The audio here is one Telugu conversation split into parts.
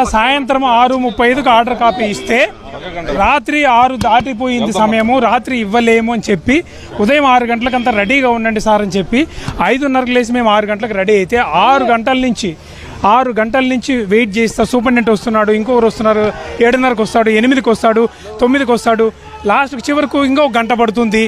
మొన్న సాయంత్రం 6:35కి ఆర్డర్ కాపీ ఇస్తే రాత్రి 6 దాటిపోయింది సమయము, రాత్రి ఇవ్వలేము అని చెప్పి ఉదయం 6 గంటలకంతా రెడీగా ఉండండి సార్ అని చెప్పి 5:30కి లేచి మేము 6 గంటలకు రెడీ అయితే 6 గంటల నుంచి వెయిట్ చేస్తా. సూపరింటెండెంట్ వస్తున్నాడు, ఇంకొకరు వస్తున్నారు, 7:30కి వస్తాడు, 8కి వస్తాడు, 9కి వస్తాడు, లాస్ట్కి చివరకు ఇంకో గంట పడుతుంది.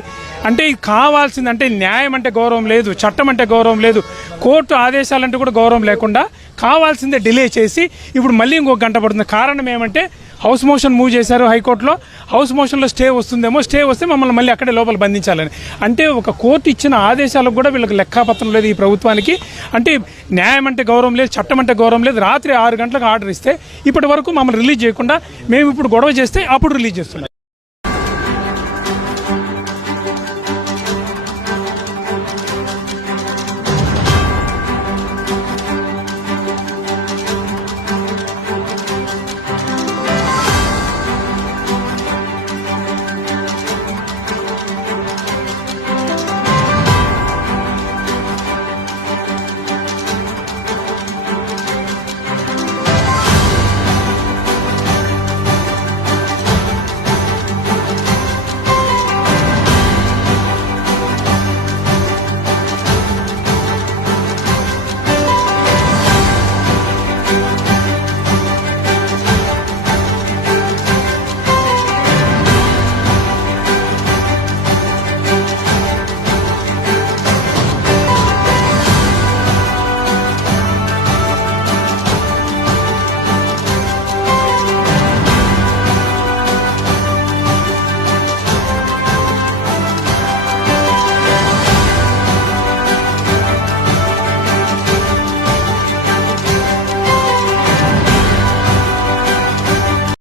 అంటే ఇది కావాల్సింది, అంటే న్యాయం అంటే గౌరవం లేదు, చట్టం అంటే గౌరవం లేదు, కోర్టు ఆదేశాలంటే కూడా గౌరవం లేకుండా కావాల్సిందే డిలే చేసి ఇప్పుడు మళ్ళీ ఇంకొక గంట పడుతుంది. కారణం ఏమంటే హౌస్ మోషన్ మూవ్ చేశారు హైకోర్టులో, హౌస్ మోషన్లో స్టే వస్తుందేమో, స్టే వస్తే మమ్మల్ని మళ్ళీ అక్కడే లోపల బంధించాలని. అంటే ఒక కోర్టు ఇచ్చిన ఆదేశాలకు కూడా వీళ్ళకి లెక్కాపత్రం లేదు ఈ ప్రభుత్వానికి. అంటే న్యాయం అంటే గౌరవం లేదు, చట్టం అంటే గౌరవం లేదు. రాత్రి 6 గంటలకు ఆర్డర్ ఇస్తే ఇప్పటి వరకు మమ్మల్ని రిలీజ్ చేయకుండా మేము ఇప్పుడు గొడవ చేస్తే అప్పుడు రిలీజ్ చేస్తున్నాం.